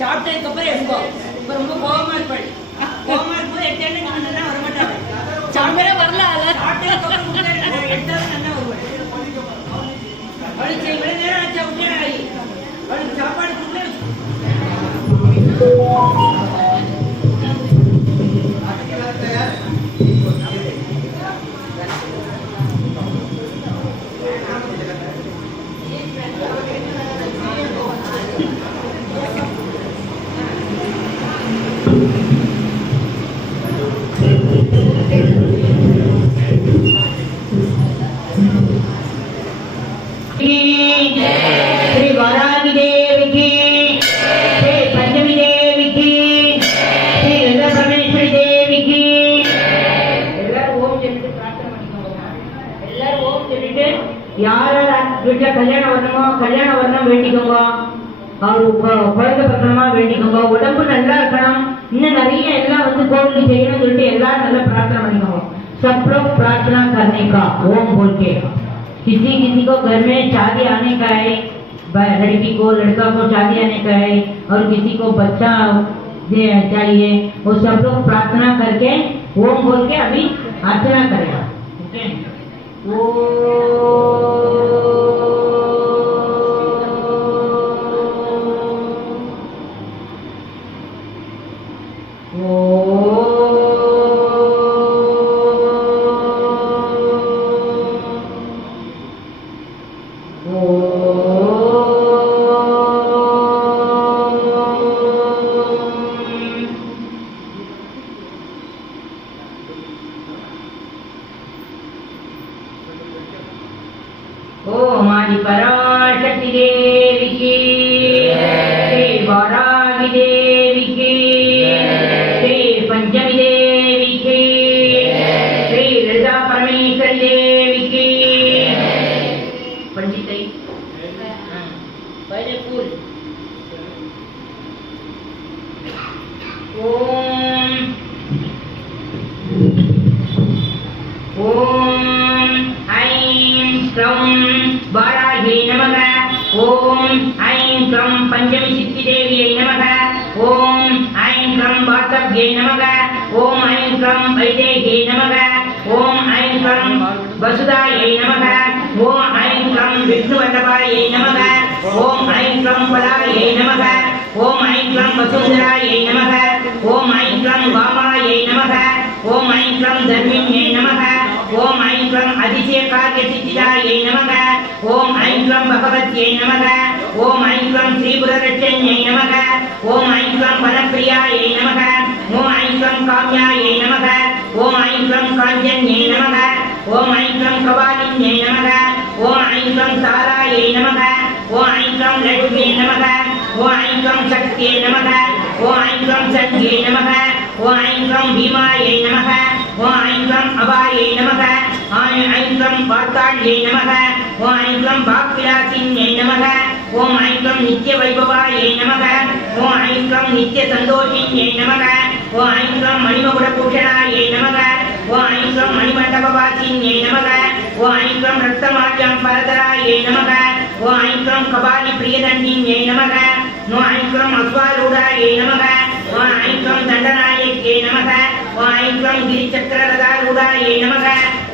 சாப்பிட்டதுக்கு அப்புறம் எடுப்போம். இப்ப ரொம்ப கோபமா இருப்பாள். கோபமா இருக்கும்போது எடுத்தேன்னு நல்லா வரமாட்டாங்க. சாப்பிடவே வரல. சாப்பிட்டதுக்கு அப்புறம் எடுத்தாலும் நல்லா வருவாள். அவளுக்கு இவ்வளவு நேரம் ஆச்சா உடனே ஆகி அவளுக்கு சாப்பாடு கொடுத்து கல்யாண வரணும் வேண்டிக்கோங்க. குழந்தை பத்திரமா வேண்டிக்கோங்க. உடம்பு நல்லா இருக்கணும். இன்னும் நிறைய எல்லாம் கோவில் செய்யணும்னு சொல்லிட்டு எல்லாரும் நல்லா प्रार्थना பண்ணிக்கோங்க. सब लोग प्रार्थना करने का ओम बोल के. किसी किसी को घर में शादी आने का है, लड़की को लड़का को शादी आने का है और किसी को बच्चा चाहिए, वो सब लोग प्रार्थना करके ओम बोल के अभी अर्चना करेगा. हमारी पराशक्ति देवी की, श्री वाराही देवी की, श्री पंचमी देवी की, श्री ललिता परमेश्वरी देवी की. पंडित पहले फूल. ओम ओम ऐं क्रं वाराही नमः. ओम ऐं क्रं पंचमी सिद्धि देवी नमः. ओम ऐं क्रं वासव्ये नमः. ओम ऐं क्रं वैदेही नमः. ओम ऐं क्रं वसुदायै नमः. ओम ऐं क्रं विष्णुवल्लभायै नमः. ओम ऐं क्रं पदायै नमः. ओम ऐं क्रं वसुंधरायै नमः. ओम ऐं क्रं वामायै नमः. ओम ऐं क्रं धर्मिण्यै नमः. ओम ऐं क्रं अधिशयकार्यसिद्धिदायै नमः. ओम ऐं क्रं भगवत्यै नमः. ओम ऐं क्रं श्रीपुररक्षण्यै नमः. ओम ऐं क्रं वनप्रियायै नमः. ओम ऐं क्रं काम्यायै नमः. ओम ऐं क्रं काञ्चन्यै नमः. ओम ऐं क्रं कपालिन्यै नमः. ओम ऐं क्रं तारायै नमः. ओम ऐं क्रं लक्ष्म्यै नमः. ओम ऐं क्रं शक्त्यै नमः. ओम ऐं क्रं सन्ध्यै नमः. ओम ऐं क्रं भीमायै नमः. ओम ऐं क्रं अभायै नमः. ஐம் க்ளம் பார்த்தாள்யே நமக. ஓம் ஐம் க்ளம் பாக்விலாசின்யே நமக. ஓம் ஐம் க்ளம் நித்ய வைபவாயே நமக. ஓம் ஐம் க்ளம் நித்ய சந்தோஷின்யே நமக. ஓம் ஐம் க்ளம் மணிமகுடபூஷணாயே நமக. ஓம் ஐம் க்ளம் மணிமண்டபவாசின்யே நமக. ஓம் ஐம் க்ளம் ரக்தமால்யம் பரதராயே நமக. ஓம் ஐம் க்ளம் கபாலி பிரியதண்டின்யே நமக. ஓம் ஐம் க்ளம் அஸ்வாரூடாயே நமக. ஓம் ஐம் க்ளம் தண்டநாயக்யே நமக. ஓம் ஐம் க்ளம் கிரிச்சக்கரரதாரூடாயே நமக.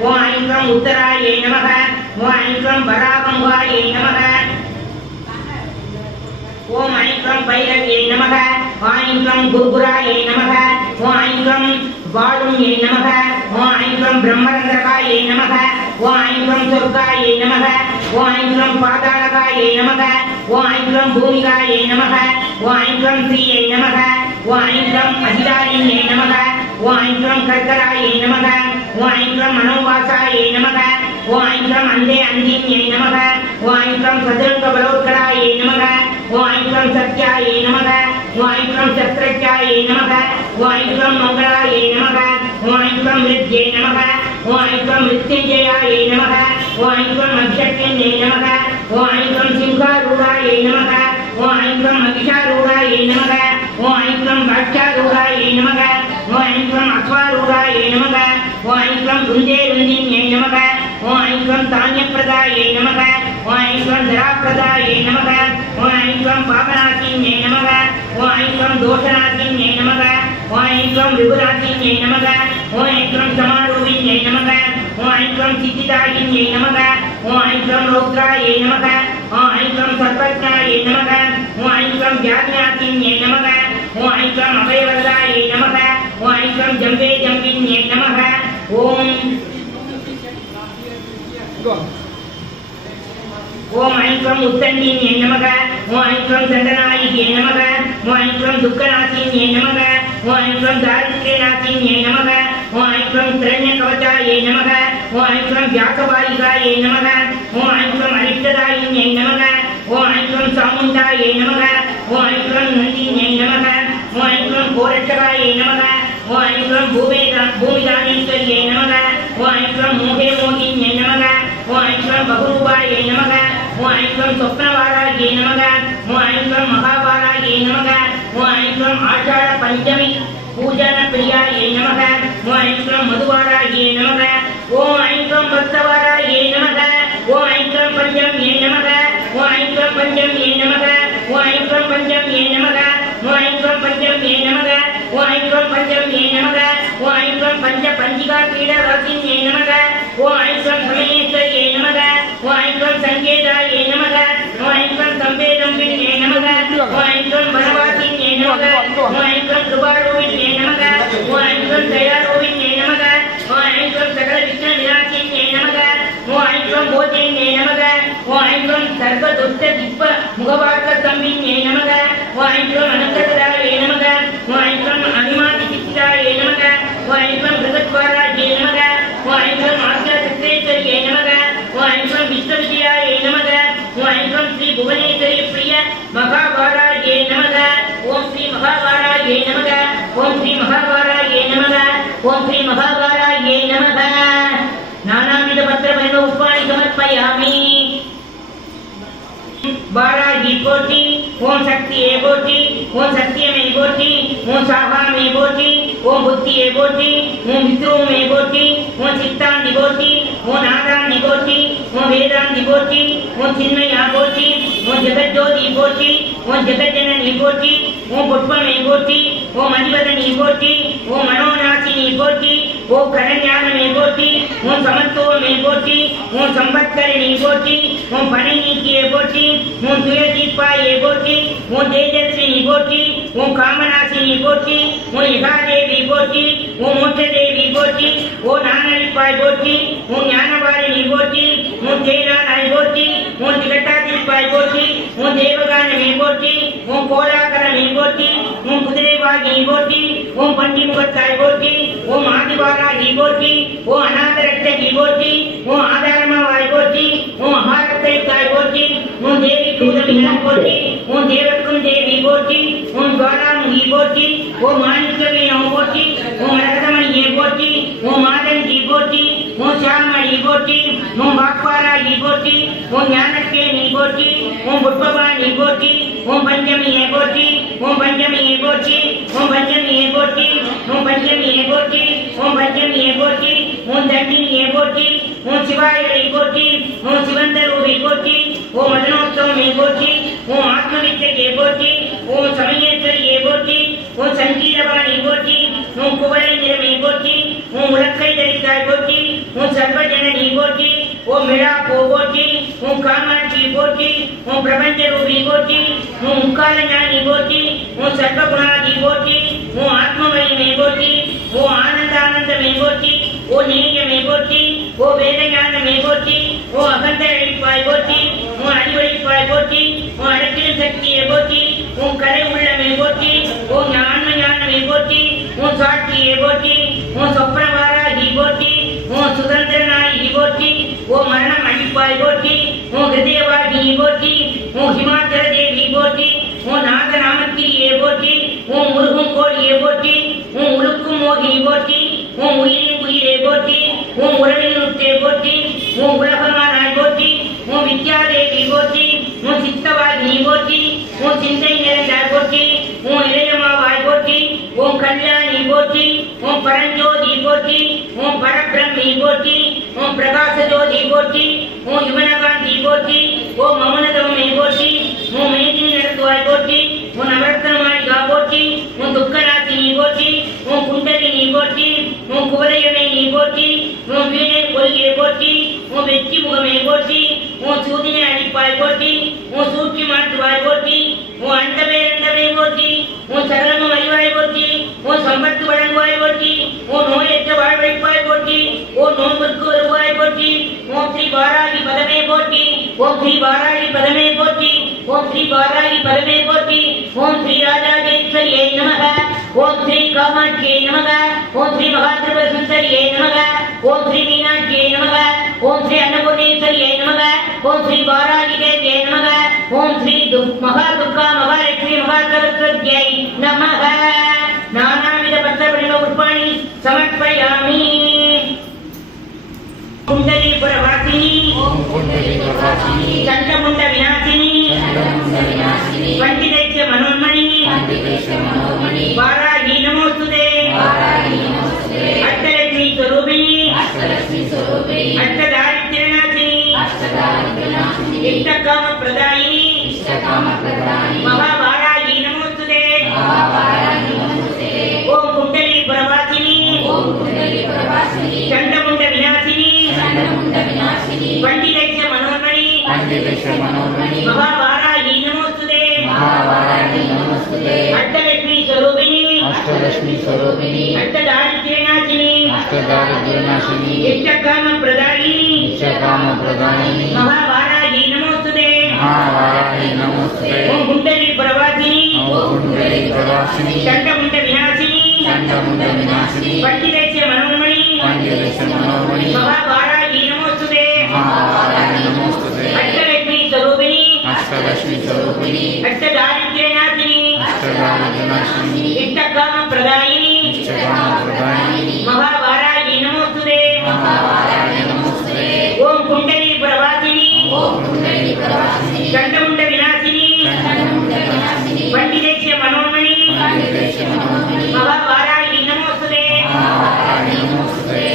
ஓம் ஐம் க்ளம் உத்தராயே நமக. ஓம் ஐம் க்ளம் வராகமுகாயே நமக. ஓம் ஐம் க்ளம் பைரவ்யே நமக. ஓம் ஐம் க்ளம் குருகுராயே நமக. ஓம் ஐம் க்ளம் வாழும்யே நமக. ஓம் ஐம் க்ளம் பிரம்மரந்திரகாயே நமக. ஓம் ஐம் க்ளம் சொர்க்காயே நமக. ஓம் ஐம் க்ளம் பாதாளகாயே நமக. ஓம் ஐம் க்ளம் பூமிகாயே நமக. ஓம் ஐம் க்ளம் ஸ்ரீயே நமக. ஓம் ஐம் க்ளம் அதிகாரிண்யே நமக. ஓம் ஐம் க்ளம் கர்க்கராயே நமக. ஓம் ஐம் க்ளம் மனோவாசாயே நமக. ஓம் ஐம் க்ளம் அந்தே அந்தின்யே நமக. ஓம் ஐம் க்ளம் சதுரங்க பலோத்கராயே நமக. ஓம் ஐம் க்ளம் சத்யாயே நமக. ஓம் ஐம் க்ளம் சத்ரஜ்யாயே நமக. ஓம் ஐம் க்ளம் மங்களாயே நமக. ஓம் ஐம் க்ளம் மிருத்யே நமக. ஓம் ஐம் க்ளம் மிருத்யுஞ்சயாயே நமக. ஓம் ஐம் க்ளம் அக்ஷத்யன்யே நமக. ஓம் ஐம் க்ளம் சிம்ஹாரூடாயே நமக. ஓம் ஐம் க்ளம் மகிஷாரூடாயே நமக. ஓம் ஐம் க்ளம் ராட்சாரூடாயே நமக. ஓம் ஐம் க்ளம் அஸ்வாரூடாயே நமக. ஓம் ஐம் க்ளம் ருந்தே ருந்தின்யே நமக. ஓம் ஐம் க்ளம் தானியப்பிரதாயே நமக. ஓம் ஐம் க்ளம் ஜராப்பிரதாயே நமக. ஓம் ஐம் க்ளம் பாபநாசின்யே நமக. ஓம் ஐம் க்ளம் தோஷநாசின்யே நமக. ஓம் ஐம் க்ளம் விபுநாசின்யே நமக. ஓம் ஐம் க்ளம் சமாரூபின்யே நமக. ஓம் ஐம் க்ளம் சித்திதாயின்யே நமக. ஓம் ஐம் க்ளம் ரௌத்ராயே நமக. ஓம் ஐம் க்ளம் சர்வஜ்ஞாயே நமக. ஓம் ஐம் க்ளம் ஜாக்ஞாசின்யே நமக. ஓம் ஐம் க்ளம் அபயவரதாயே நமக. ஓம் ஐம் க்ளம் ஜம்பே ஜம்பின்யே நமக. ஓம் ஓம் ஐம் க்ளம் உத்தண்டின்யே நமக. ஓம் ஐம் க்ளம் தண்டநாயிகே நமக. ஓம் ஐம் க்ளம் துக்கநாசின்யே நமக. ஓம் ஐம் க்ளம் தாரித்ர்யநாசின்யே நமக. ஓம் ஐம் க்ளம் திரண்ய கவச்சாயே நமக. ஓம் ஐம் க்ளம் வியாசபாலிகாயே நமக. ஓம் ஐம் க்ளம் அரிஷ்டதாயின்யே நமக. ஓம் ஐம் க்ளம் சாமுண்டாயே நமக. ஓம் ஐம் க்ளம் நந்தின்யே நமக. ஓம் ஐம் க்ளம் கோரட்சகாயே நமக. ஓம் ஐம் க்ளம் பூமிதானேஸ்வரியே நமக. ஓம் ஐம் க்ளம் மோகே மோகின்யே நமக. ஓம் ஐம் க்ளம் பகுரூபாயே நமக. ஓம் ஐம் க்ளம் சொப்னவாராயே நமக. ஓம் ஐம் க்ளம் மகாபாராயே நமக. ஓம் ஐம் க்ளம் ஆஷாட பஞ்சமி பூஜன பிரியாயே நமக. ஓம் ஐம் க்ளம் மதுவாராயே நமக. ஓம் ஐம் க்ளம் பக்தவாராயே நமக. ஓம் ஐம் க்ளம் பஞ்சம்யே நமக. ஓம் ஐம் க்ளம் பஞ்சம்யே நமக. ஓம் ஐம் க்ளம் பஞ்சம்யே நமக. ஓம் ஐம் க்ளம் பஞ்சம்யே நமக. ஓம் ஐம் க்ளம் பஞ்சம்யே நமக. ஓம் ஐம் க்ளம் பஞ்ச பஞ்சிகா பீடவாசின்யே நமக. ஓம் ஐம் க்ளம் சமயேஸ்வரியே நமக. ஓம் ஐம் க்ளம் சங்கேதாயே நமக. ஓம் ஐம் க்ளம் சம்பேதம்பின்யே நமக. ஓம் ஐம் க்ளம் வனவாசின்யே நமக. ஓம் ஐம் க்ளம் கிருபாரூபின்யே நமக. ஓம் ஐம் க்ளம் தயாரூபின்யே நமக. ஓம் ஐம் க்ளம் சகல விக்ன விநாசின்யே நமக. ஓம் ஐம் க்ளம் போஜேன்யே நமக. ஓம் ஐம் க்ளம் சர்வ துஷ்ட திப்ப முகவாக்க சம்பின்யே நமக. ஓம் ஐம் க்ளம் அனந்தராயே நமக. ஓம் ஐம் க்ளம் அனிமாதி சித்திராயே நமக. ஓம் ஐம் க்ளம் பிரகத்வாராயே நமக. ஓம் ஐம் க்ளம் ஆஸ்யா சித்தேஸ்வரியே நமக. ஓம் ஐம் க்ளம் விஸ்வவிஜயாயே நமக. ஓம் ஐம் க்ளம் ஸ்ரீ புவனேஸ்வரி பிரிய மகாபாராயே நமக. ஓம் ஸ்ரீ மகாபாராயே நமக. ஓம் ஸ்ரீ மகாபாராயே நமக. ஓம் ஸ்ரீ மகாபாராயே நமக. நானாவித பத்திரபரிண புஷ்பாணி சமர்ப்பயாமி. बाराही बोटी ओम शक्ति ए बोटी ओम सत्य में बोटी ओम साहा में बोटी ओम बुद्धि ए बोटी ओम विद्रोह में बोटी ओम चित्तान निबोटी ओम नादान निबोटी ओम वेदान निबोटी ओम चिन्मया बोटी ओम जगत ज्योति बोटी ओम जगत जननी बोटी ओम पुष्पमे बोटी ओम अधिपतनी बोटी ओम मनोनाशिनी बोटी ओम करणज्ञान में बोटी ओम समत्व में बोटी ओम संवत्सरिणी बोटी ओम फणिनी की बोटी ओम तुयदीपाये बोटी ओम तेजस्विनी बोटी ओम कामनाशिनी बोटी ओम युगादेवी बोटी ओम मोक्षदेवी बोटी ओम नानलिपाय बोटी ओम ज्ञानवारिणी बोटी ओम तेनानाय बोटी ओम तिगटादिपाय बोटी ओम देवगानमे बोटी ओम कोलाकरमे बोटी ओम कुदिरेवागिनी बोटी ओम पंडिमुगत्ताय बोटी ओम आदिवाराही बोटी ओम अनाथरक्षकी बोटी ओम आधारमवाय बोटी ओम महारक्षकाय बोटी ओम देवी कुदमिनाय बोटी ओम देवकुं देवी बोटी ओम ज्वालामुखी बोटी ओम माणिक्यवीणा बोटी ओम रक्तमणिये बोटी ओम मादंगी बोटी ओम श्यामणि போற்றி ஓம் வாக்பாராகி போற்றி ஓம் ஞானக்கே நீ போற்றி ஓம் புட்பபா நீ போற்றி ஓம் பஞ்சமியே போற்றி ஓம் பஞ்சமியே போற்றி ஓம் பஞ்சமியே போற்றி ஓம் பஞ்சமியே போற்றி ஓம் பஞ்சமியே போற்றி ஓம் தண்டினியே போற்றி ஓம் சிவாயரை போற்றி ஓம் சிவந்தரூபை போற்றி ஓம் மதனோத்சவமே போற்றி ஓம் ஆத்மவித்தையே போற்றி ஓம் சமயேஸ்வரியே போற்றி ஓம் சங்கீரவாணி போற்றி ஓம் குவளை நிறமே போற்றி ஓம் உலக்கை தரித்தாய் போற்றி ஓம் சர்வஜனனி போற்றி ஓம் மிழா போ போற்றி ஓம் காமாட்சி போற்றி ஓம் பிரபஞ்ச ரூபி போற்றி ஓம் முக்கால ஞானி போற்றி ஓம் சர்வகுணாதி போற்றி ஓம் ஆத்மமயமே போற்றி ஓம் ஆனந்தானந்தமே போற்றி ஓ நேயமே போற்றி ஓ வேத ஞானமே போற்றி ஓ அகந்த அழிப்பாய் போற்றி ஓ அடிவழிப்பாய் போற்றி ஓ அடக்கிடும் சக்தியை போற்றி ஓம் கலை உள்ளமே போற்றி ஓம் ஞான ஞானமே போற்றி ஓம் சாட்சியை போற்றி ஓம் சொப்ரவாராகி போற்றி ஓம் சுதந்திரநாயகி போற்றி ஓம் மரணம் அழிப்பாய் போற்றி ஓம் ஹிருதயவாகினி போற்றி ஓம் ஹிமாச்சல தேவி போற்றி ஓம் நாகநாமக்கிரியை போற்றி ஓம் முருகும் கோழியை போற்றி ஓம் உழுக்கும் மோகினி போற்றி ஓம் உயிரின் உயிரை போற்றி ஓம் உறவின் உத்தே போற்றி ஓம் உலகமானாய் போற்றி ஓம் வித்யாதேவி போற்றி ஓம் சித்தவாகினி போற்றி ஓம் சிந்தை நிறைந்தாய் போற்றி ஓம் இளையமாவாய் போற்றி ஓம் கல்யாணி போற்றி ஓம் பரஞ்சோதி போற்றி ஓம் பரபிரம்மி போற்றி ஓம் பிரகாச ஜோதி போற்றி ஓம் யுவனகாந்தி போற்றி ஓம் மௌனதவமே போற்றி ஓம் மேதினி நடத்துவாய் போற்றி ஓம் நவரத்னமாளிகா போற்றி ஓம் துக்கநாசினி போற்றி ஓம் குண்டலினி போற்றி ஓம் குவலையமே நீ போற்றி ஓம் வீணை கொள்கையை போற்றி ஓம் வெற்றி முகமே போற்றி ஓம் சூதினை அழிப்பாய் போற்றி ஓம் சூழ்ச்சி மாற்றுவாய் போற்றி ஓம் அண்டமே அண்டமே போற்றி ஓம் சரளமும் அறிவாய் போற்றி ஓம் சம்பத்து வழங்குவாய் போற்றி ஓம் நோயற்ற வாழ்வழிப்பாய் போற்றி ஓம் நோன்புக்கு வருவாய் போற்றி ஓம் ஸ்ரீ வாராகி பதமே போற்றி ஓம் ஸ்ரீ வாராகி பதமே போற்றி ஓம் ஸ்ரீ வாராகி பதமே போற்றி ஓம் ஸ்ரீ ராஜாஜேஸ்வரியே நமக ஓம் ஸ்ரீ காமாட்சியே நமக ஓம் ஸ்ரீ மகாதிரிபுர சுந்தரியே நமக ஓம் ஸ்ரீ மீனாட்சியே நமக ஓம் ஸ்ரீ அன்னபூர்ணேஸ்வரியே நமக ஓம் ஸ்ரீ வாராகி தேவியே நமக ஓம் ஸ்ரீ மகா துர்கா மகாலட்சுமி மகா சரஸ்வத்யை நமக நானாவித பத்திரபடிம புஷ்பாணி சமர்ப்பயாமி குண்டலீபுர வாசினி சண்டமுண்ட விநாசினி பண்டிதைச்ச மனோன்மணி வாராகி நமோஸ்துதே அஷ்டலட்சுமி ஸ்வரூபிணி அஷ்டதாரித்ர்யநாசினி இஷ்டகாம பிரதாயினி மகாவாராகி நமோஸ்துதே ஓம் குண்டலீபுர வாசினி சண்டமுண்ட விநாசினி பண்டிதைச்ச மனோன்மணி மகாவாராகி நமோஸ்துதே அஷ்டலட்சுமி ஸ்வரூபிணி அஷ்டதாரித்ர்யநாசினி இஷ்டகாம பிரதாயினி மகாவாராகி நமோஸ்துதே ஓம் குண்டலீபுர வாசினி சண்டமுண்ட விநாசினி பண்டிதைச்ச மனோன்மணி மகாவாராகி நமோஸ்துதே அஷ்டலட்சுமி ஸ்வரூபிணி அஷ்டதாரித்ர்யநாசினி இஷ்டகாம பிரதாயினி மகாவாராகி நமோஸ்துதே ஓம் குண்டலீபுர வாசினி சண்டமுண்ட விநாசினி பண்டிதைச்ச மனோன்மணி மகாவாராகி நமோஸ்துதே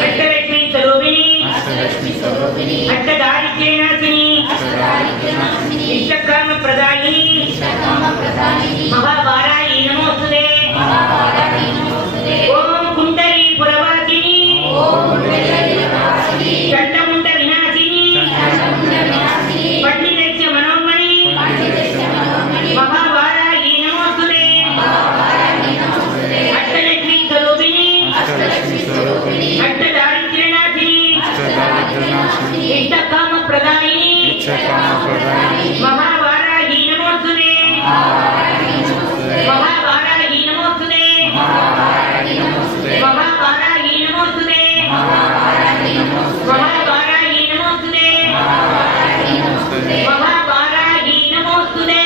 அஷ்டலட்சுமி ஸ்வரூபிணி அஷ்டதாரித்ர்யநாசினி இஷ்டகாம பிரதாயினி மகாவாராகி நமோஸ்துதே ஓம் குண்டலீபுர வாசினி சண்டமுண்ட விநாசினி பண்டிதைச்ச மனோன்மணி மகாவாராகி நமோஸ்துதே அஷ்டலட்சுமி ஸ்வரூபிணி அஷ்டதாரித்ர்யநாசினி இஷ்டகாம பிரதாயினி மகாவாராகி நமோஸ்துதே மகாவாராகி நமோஸ்துதே மகாவாராகி நமோஸ்துதே மகாவாராகி நமோஸ்துதே மகாவாராகி நமோஸ்துதே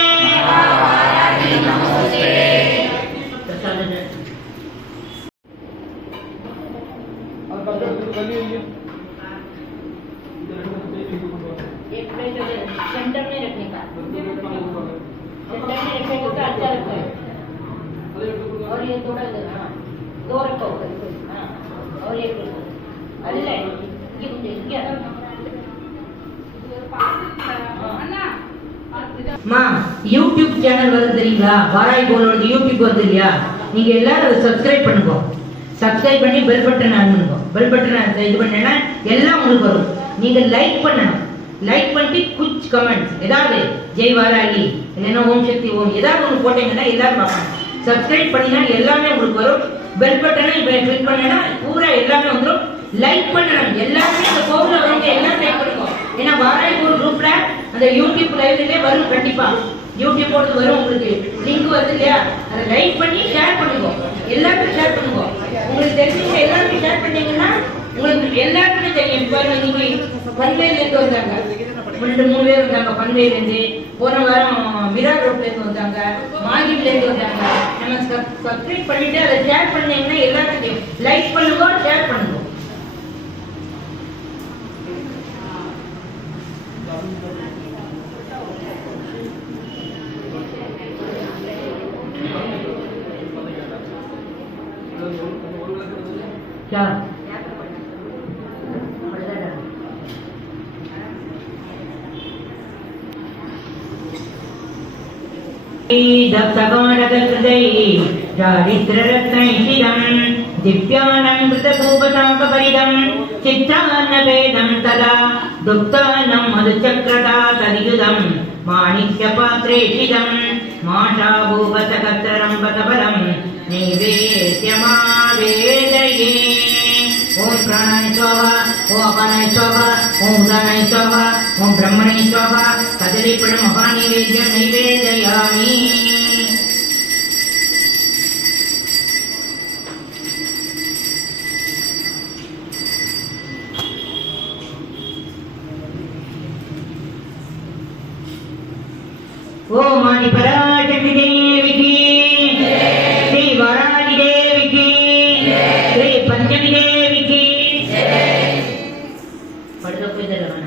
ஆலயத்தோட தோரப்போ அவரே அல்ல யூடியூப் சேனல் வருது தெரியுங்களா? வாராய் கோலோட யூடியூப் வருது இல்லையா? நீங்க எல்லாரும் அதை சப்ஸ்கிரைப் பண்ணுங்க. சப்ஸ்கிரைப் பண்ணி பெல் பட்டன் ஆன் பண்ணுங்க. பெல் பட்டன் இது பண்ணேன்னா எல்லாம் உங்களுக்கு வரும். நீங்க லைக் பண்ணணும். லைக் பண்ணிட்டு குச் கமெண்ட்ஸ் ஏதாவது ஜெய் வாராகி இல்லைன்னா ஓம் சக்தி ஓம் ஏதாவது ஒன்று போட்டீங்கன்னா எல்லாரும் பார்ப்பாங்க. சப்ஸ்கிரைப் பண்ணினா எல்லாமே உங்களுக்கு வரும். பெல் பட்டனை இப்போ கிளிக் பண்ணேன்னா பூரா எல்லாமே வந்துடும். லைக் பண்ணணும். எல்லாருமே இந்த கோவில வரவங்க எல்லாம் லைக் பண்ணுங்க. ஏன்னா வாராய் கோவில் குரூப்ல அந்த யூடியூப் லைவ்லயே வரும். கண்டிப்பா யூடியூப் போட்டு வரும். உங்களுக்கு லிங்க் வருது இல்லையா? அதை லைக் பண்ணி ஷேர் பண்ணுங்க. எல்லாருக்கும் ஷேர் பண்ணுங்க. உங்களுக்கு தெரிஞ்சவங்க எல்லாருக்கும் ஷேர் பண்ணீங்கன்னா உங்களுக்கு எல்லாருக்குமே தெரியும். பாருங்க, இன்னைக்கு பன்வேல இருந்து வந்தாங்க, 2-3 பேர் வந்தாங்க. பன்வேல இருந்து போன வாரம் மிரா ரோட்ல இருந்து வந்தாங்க, மாகில இருந்து வந்தாங்க. நம்ம சப்ஸ்கிரைப் பண்ணிட்டு அதை ஷேர் பண்ணீங்கன்னா எல்லாருக்கும் தெரியும். லைக் பண்ணுங்க, ஷேர் பண்ணுங்க. क्या दिव्यानं कृतभूपतापरिदं चित्रान्नभेदं तदा दुःखानं मधुचक्रता तदियुधं माणिक्यपात्रेषितं माषाभूपतकत्ररम्बकबलं नैवेद्यमावेदये। ओम प्राणाय स्वाहा, ओम अपानाय स्वाहा, ओम उदानाय स्वाहा, ओम ब्रह्मणे स्वाहा। कदलीफलं महानैवेद्यं नैवेदयामि। ओम आदिपराशक्ति देवी की, श्री वाराही देवी की, श्री पंचमी देवी की। पढ़ लो कोई जगह ना।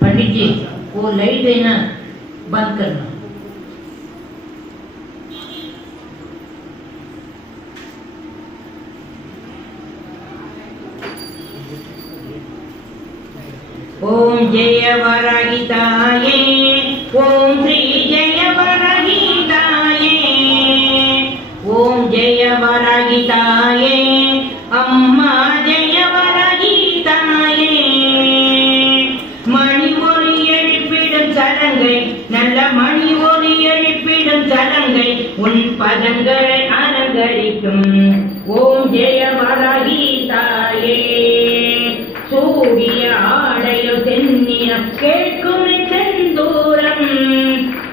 पंडित जी वो लाइट है ना बंद करना। ओम जय वराहिताये, ओम श्री जय वराहिताये, ओम जय वराहिताये, अम्मा जय वराहिताये। मणि ஒலி எழுப்பிடும் சலங்கை, நல்ல மணி ஒலி எழுப்பிடும் சலங்கை, உன் பதங்களை அலங்கரிக்கும். ஓம் ஜெய வராகிதாயே. சூரிய ஆடையோ தென்னியம் கேட்குமே செந்தூரம்,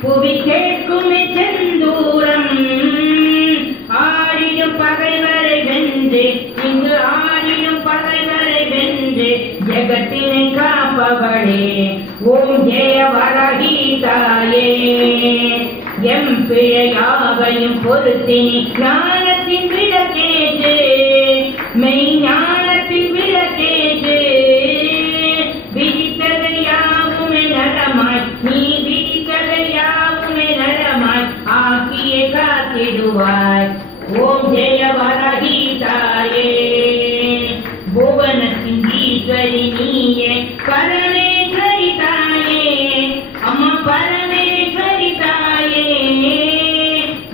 புவி கேட்குமே செந்தூரம். ஆடிடும் பகைவரை வென்று, இங்கு ஆடிடும் பகைவரை வென்று, ஜெகத்தினை காப்பவளே ஓம் ஜெய வராகிதாயே. எம் பிழையாவையும் பொறுத்தினி ஞானத்தின் விளக்கேற்று, மெய் ஞானத்தின் விளக்கேற்று. விதித்ததை யாவுமே நலமாய், நீ விதித்ததை யாவுமே நலமாய் ஆக்கியே காத்திடுவாய். ஓம் ஜெய வராகிதாயே. புவனத்தின் ஈஸ்வரி நீயே, பரமேஸ்வரி தாயே, அம்மா பரமேஸ்வரி தாயே.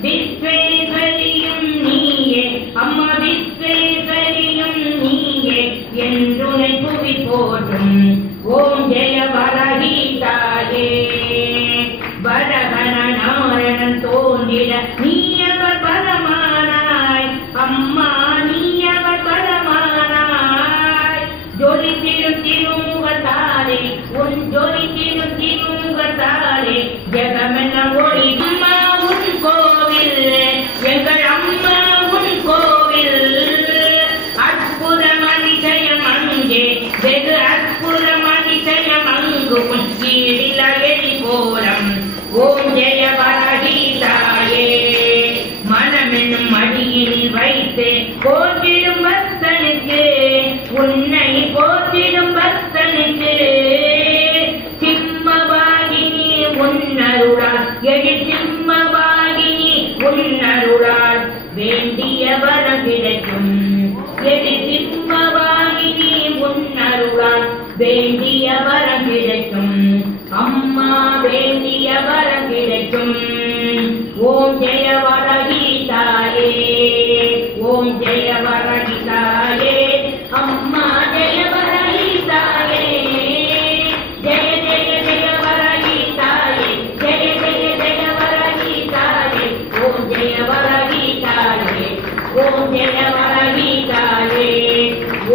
விஸ்வேஸ்வரியும் நீயே, அம்மா விஸ்வேஸ்வரியும் நீயே, என்றுனை புவி போற்றும். ஓம் ஜெய வராகிதாயே. வரகன நாரணன் தோன்றிட நீ அவர் பரமானாய், அம்மா நீ அவர் பரமானாய். ஜொலித்திடும் திருமுகத்தாலே, உன் ஜொலித்திடும் திருமுகத்தாலே ஜெகமெல்லாம் ஒளி. அம்மா உன் கோவில், எங்கள் அம்மா உன் கோவில். அற்புதம் அதிசயம் அங்கே, வெகு அற்புதம் அதிசயம் அங்கு உன் கீழில எரிபோலம். ஓம் ஜெய வராகிதாயே. மனமென்னும் மடியில் வைத்து போற்றிடும் பக்தனுக்கு உன்னை வேண்டிய வரம் கிடைக்கும் அம்மா வேண்டிய வரம் கிடைக்கும் ஓம் ஜெய வரகி தாயே ஓம் ஜெய வரகி தாயே அம்மா ஜெய வரகி தாயே ஜெய ஜெய ஜெய வரகி தாயே ஜெய ஜெய ஜெய வரகி தாயே ஓம் ஜெய வரகி தாயே ஓம் ஜெய வரகி தாயே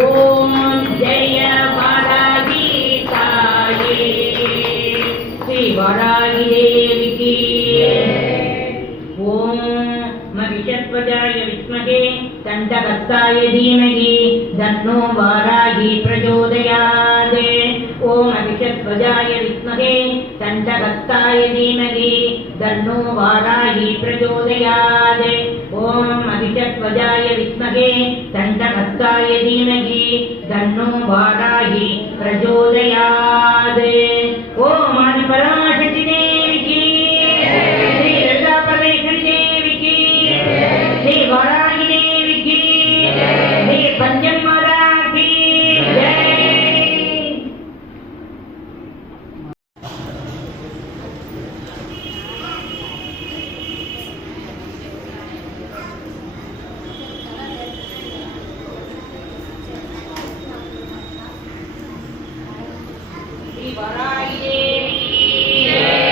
ஓம் ஜெய வரகி தாயே ஸ்ரீ வராகி தேவி की ஓம் महिषध्वजाय विद्महे दण्डहस्ताय धीमहि तन्नो वाराही प्रचोदयात् ओम महिषध्वजाय विद्महे दण्डहस्ताय धीमहि तन्नो वाराही प्रचोदयात् ओम महिषध्वजाय विद्महे दण्डहस्ताय धीमहि तन्नो वाराही प्रचोदयात् ओम आदि पराशक्ति देवी की श्री ललिता परमेश्वरी देवी की श्री वाराही देवी की श्री पंचमाला की जय। श्री वाराही देवी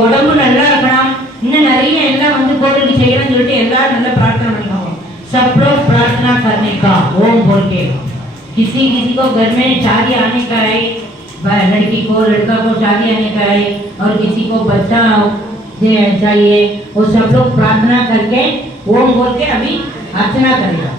உடம்பு நல்லா இருக்கணும் இன்னும் நிறைய எல்லாம் வந்து கோவிலுக்கு செய்யறேன்னு சொல்லிட்டு எல்லாரும் நல்லா प्रार्थना பண்ணிக்கோங்க सब लोग प्रार्थना करने का ओम बोल के किसी किसी को घर में शादी आने का है लड़की को लड़का को शादी आने का है और किसी को बच्चा चाहिए वो सब लोग प्रार्थना करके ओम बोल के अभी अर्चना करेगा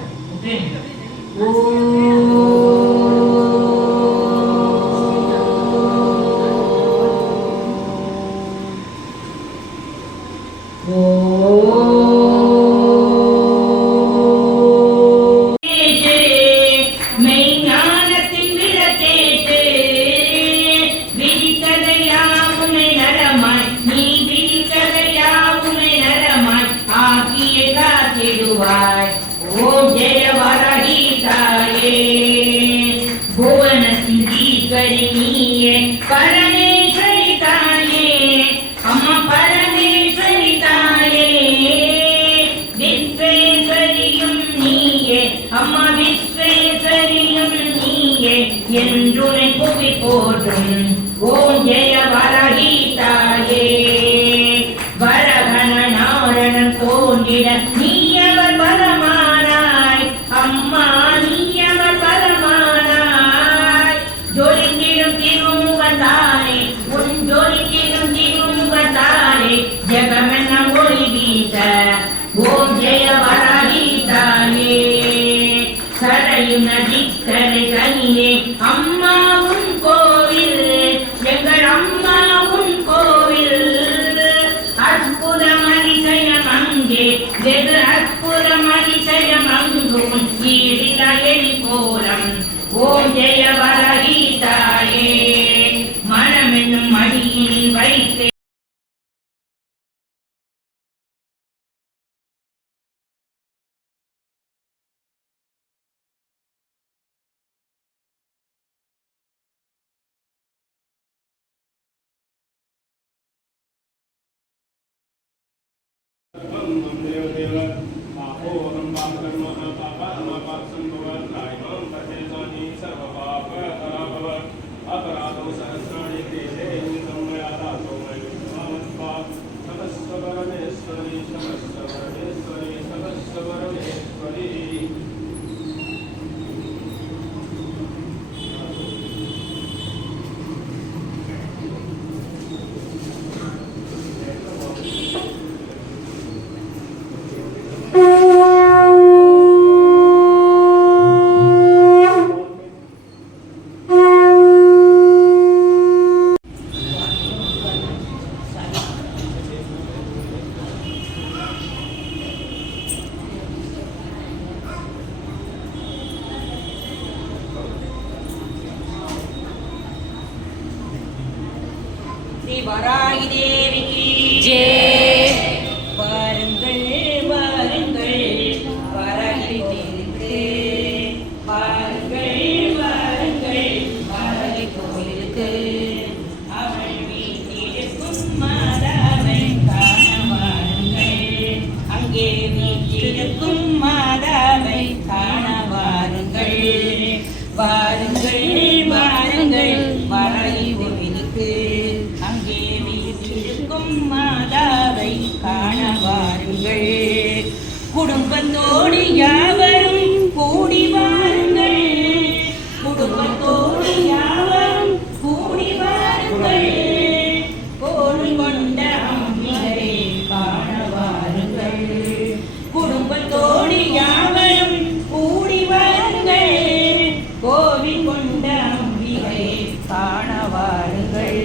ओके परमेश्वरी ताये अम्मा परमेश्वरी ताये विश्वेश्वरियुम नीये अम्मा विश्वेश्वरियुम नीये என்றுனை புவி போற்றும் ஓம் ஜெய வரஹி தாயே வரகண நாரணன் தோன்றிட நீயவர் பரமானாய் அம்மா நீயவர் பரமானாய் ஜொலித்திடும் திருமுகத்தானே உன் ஜொலித்தி என்னும் மடியின் வைத்து வராகி தேவிக்கு ஜெய். வாருங்கள் வாருங்கள் வராகி கோயிலுக்கு, வாருங்கள் வாருங்கள் வராகி கோயிலுக்கு. அவள் வீட்டிற்கும் மாதாவை காண வாருங்கள், அங்கே வீட்டிற்கும் மாதாவை காண வாருங்கள். வாருங்கள் வாருங்கள் வராகி கோயிலுக்கு, அங்கே வீற்றிருக்கும் மாதாவை காண வாருங்கள். குடும்பத்தோடு யாவரும் கூடி வாருங்கள், குடும்பத்தோடு யாவரும் கூடி வாருங்கள். கோவில் கொண்ட அம்பிகை காண வாருங்கள், குடும்பத்தோடு யாவரும் கூடி வாருங்கள். கோவில் கொண்ட அம்பிகை காண வாருங்கள்.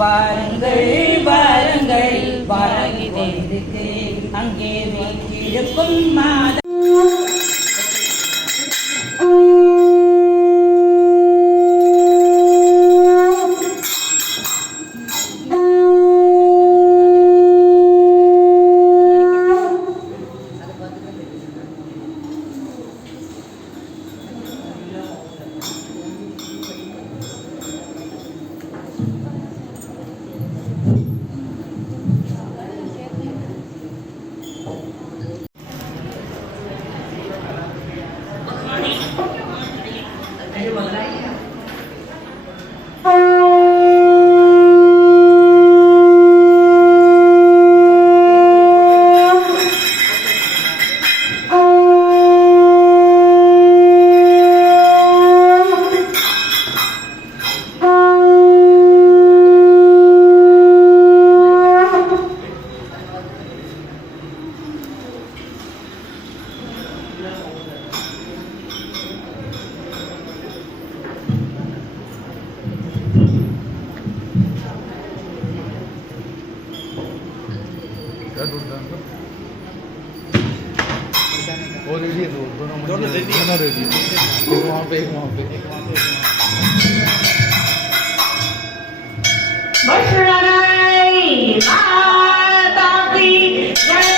வாருங்கள் வாருங்கள் வராகி கோயிலுக்கு, அங்கே வீற்றிருக்கும் மாதா. वो रेडी है, दोनों रेडी है। एक वहाँ पे, एक वहाँ पे। बसराई माता की जय।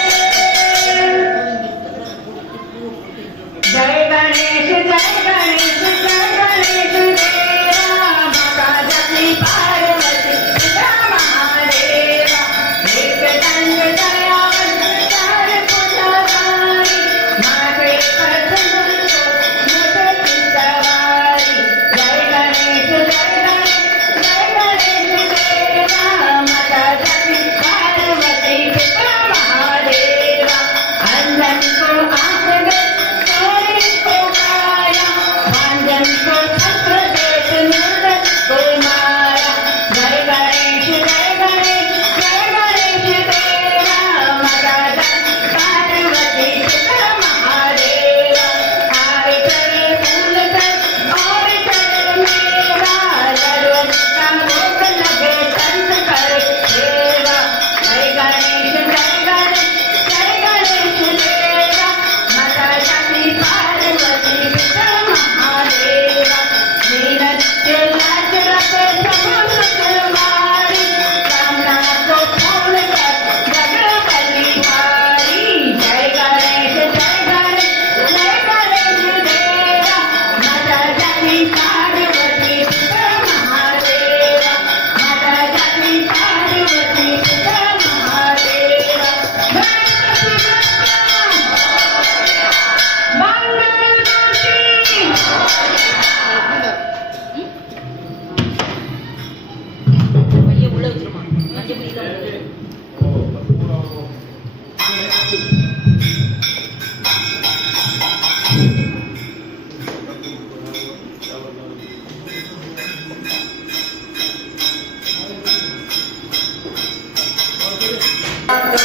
जय गणेश जय गणेश जय गणेश देवा, माता जगती पार्वती पिता महादेवा। एक दंड दयावंत चार भुजधारी, माथे पर धनुष मुझे की सवारी। जय गणेश जय गणेश जय गणेश देवा, Bye.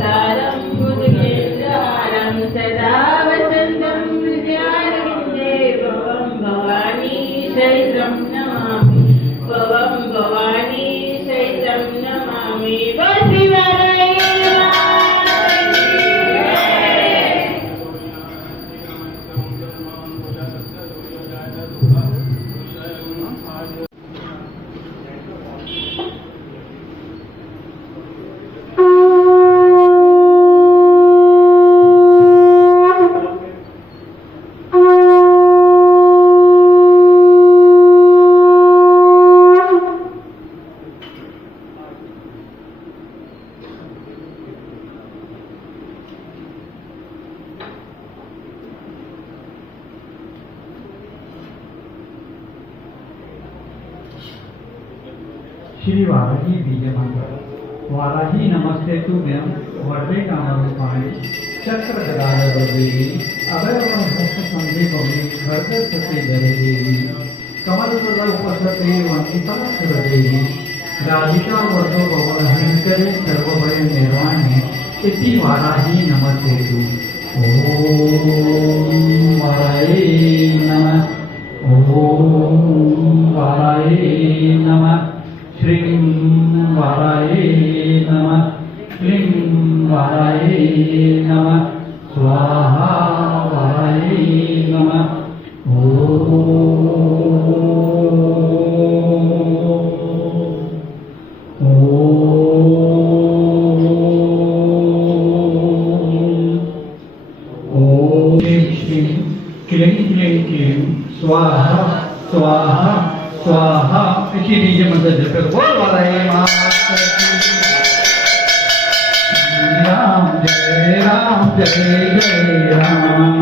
சாரம் முதுகேந்திராரம் சதா வசந்தம் வித்யாரவிந்தே பவம் பவானி சைத்ரம் நமாமி பவம் பவானி சைத்ரம் நமாமி வசிவராய श्री वाराही बीज मंत्र वाराही नमस्ते तुभ्यं वरदे कामरूपाणि चक्र गदाधर देवी अभयवरं हस्तसंधे भवि खड्गसते धरे देवी कमलदल उपसते वंदिता देवी राधिका वर्धो भवन हिंकरे सर्वभय निर्वाणे इति वाराही नमस्ते तु ओम वाराहे नमः ओम वाराहे नमः श्रीं वाराहे नमः क्लीं वाराहे नमः स्वाहा वाराहे नमः ओम श्रीं क्लीं क्लीं क्लीं स्वाहा स्वाहा स्वाहा इसी बीज मंत्र जप बोल वाराहे माता राम जय राम जय जय राम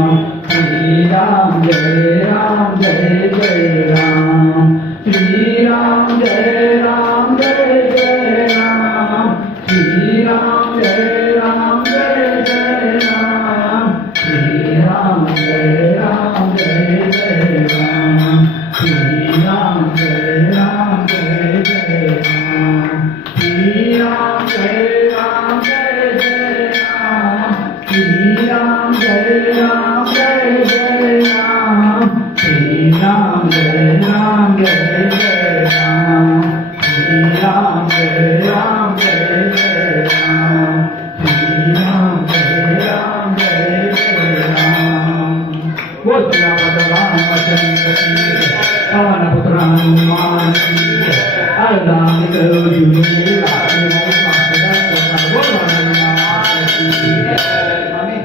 श्री राम जय राम जय जय राम श्री राम जय राम जय जय राम श्री राम जय राम जय जय राम श्री राम जय राम जय जय राम श्री राम जय राम जय जय राम श्री राम जय राम जय जय राम श्री राम जय राम जय जय राम श्री राम जय राम जय जय राम श्री राम जय राम जय जय राम श्री राम जय राम जय जय राम बोल रामचंद्र की पवन पुत्र हनुमान की अल्लाह करो जुले लाए बोल हनुमान की आमीन।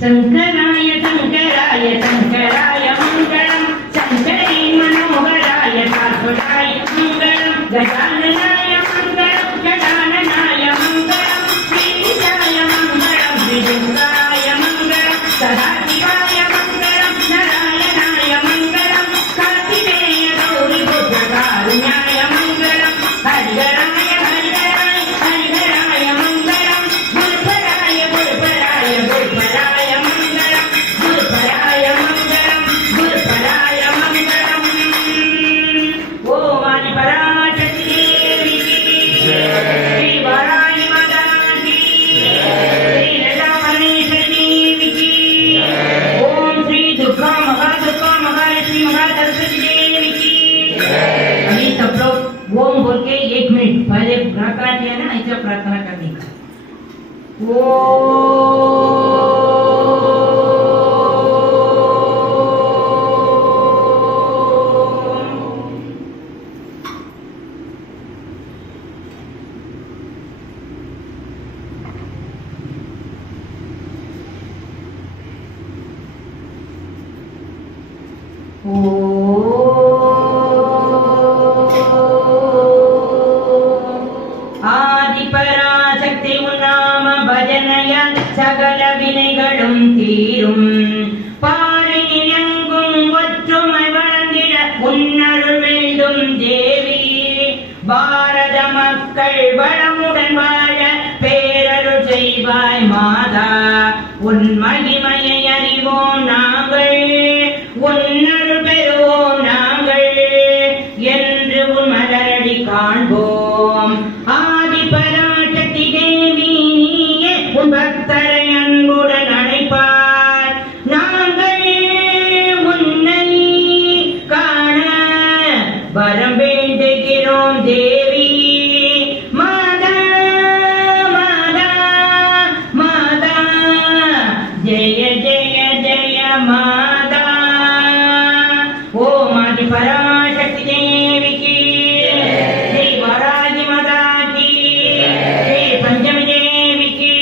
शंकराय शंकराय शंकराय मंगलम शंकरी मनोहराय शाश्वताय मंगलम गजाननाय मंगलम गजाननाय मंगलम श्रीशाय मंगलम श्रीशंकराय मंगलम सदाशिवाय मंगलम नारायणाय मंगलम कार्तिकेय गौरी पुत्रकारुण्याय मंगलम हरिहराय हरिहराय हरिहराय मंगलम गुरुपराय गुरुपराय गुरुपराय मंगलम गुरुपराय मंगलम गुरुपराय मंगलम ओम आदि पराशक्ति देवी की श्री वाराही माता की श्री लता परमेश्वरी देवी की ओम श्री दुर्गा महालक्ष्मी महासरस्वती देवी की। अभी सब लोग ओम बोल के 1 मिनट पहले प्रार्थना किया ना, ऐसा प्रार्थना करने का। ஆதிபராசக்தி உன்னாம பஜனைய சகல வினைகளும் தீரும் பாரினில் எங்கும் ஒற்றுமை வளர்ந்திட உன்னருள் வேண்டும் தேவி பாரத மக்கள் வளமுடன் வாழ பேரருள் செய்வாய் மாதா உன் மகிமையை அறிவோம் நாங்கள் உன்னருள் பெறுவோம் நாங்கள் என்று உன் மலர் வழி காண்போம். ஆதி பராசக்தி தேவி நீயே உன் பக்தரை அன்புடன் அழைப்பார். நாங்கள் உன்னை காண வரம் வேண்டுகிறோம் தேவி. மாதா மாதா மாதா ஜெய ஜெய ஜெய மாதா. ஓம் ஆதி பராசக்தி தேவிக்கு ஸ்ரீ வாராகி மாதா கி, ஸ்ரீ பஞ்சமி தேவிக்கு,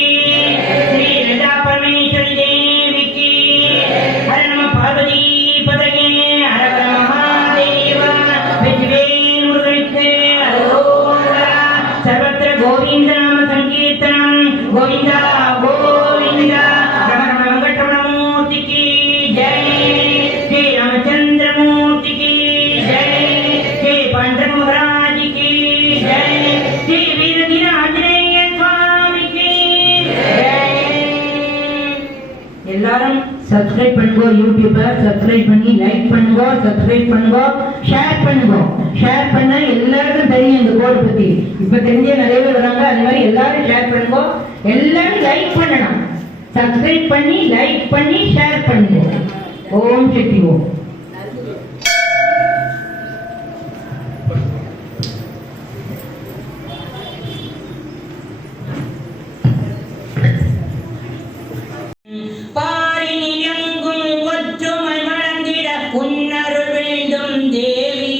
ஸ்ரீ லதா பரமேஸ்வரி தேவிக்கு. ஹர நம பார்வதி பதகே, ஹர ஹர மகாதேவ. வெற்றிவேல் முருகனுக்கு அரோகரா. சர்வத்திர கோவிந்த நாம சங்கீர்த்தனம். கோவிந்தா கோவிந்தா. ரம ரம வெங்கட்ரமணமூர்த்திக்கு ஜெய். ஸ்ரீ ராமச்சந்திரமூர்த்திக்கு ஜெய். ஸ்ரீ பாண்டவராஜிக்கு ஜெய். ஸ்ரீ வீரதீர ஆஞ்சநேய சுவாமிக்கு ஜெய். எல்லாரும் சப்ஸ்கிரைப் பண்ணுங்க. யூடியூப சப்ஸ்கிரைப் பண்ணி லைக் பண்ணுங்க, சப்ஸ்கிரைப் பண்ணுங்க, ஷேர் பண்ணுங்க. ஷேர் பண்ணா எல்லாருக்கும் தெரியும் இந்த கோடு பத்தி. இப்ப தெரிஞ்ச நிறைய பேர் வராங்க. அது மாதிரி எல்லாரும் ஷேர் பண்ணுங்க. எல்லாரும் லைக் பண்ணணும். சப்ஸ்கிரைப் பண்ணி லைக் பண்ணி ஷேர் பண்ணுங்க. ஓம் சக்தி ஓம். பாரினில் எங்கும் ஒற்றுமை வளர்ந்திட உன்னருள் வேண்டும் தேவி.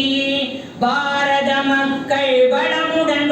பாரத மக்கள் வளமுடன்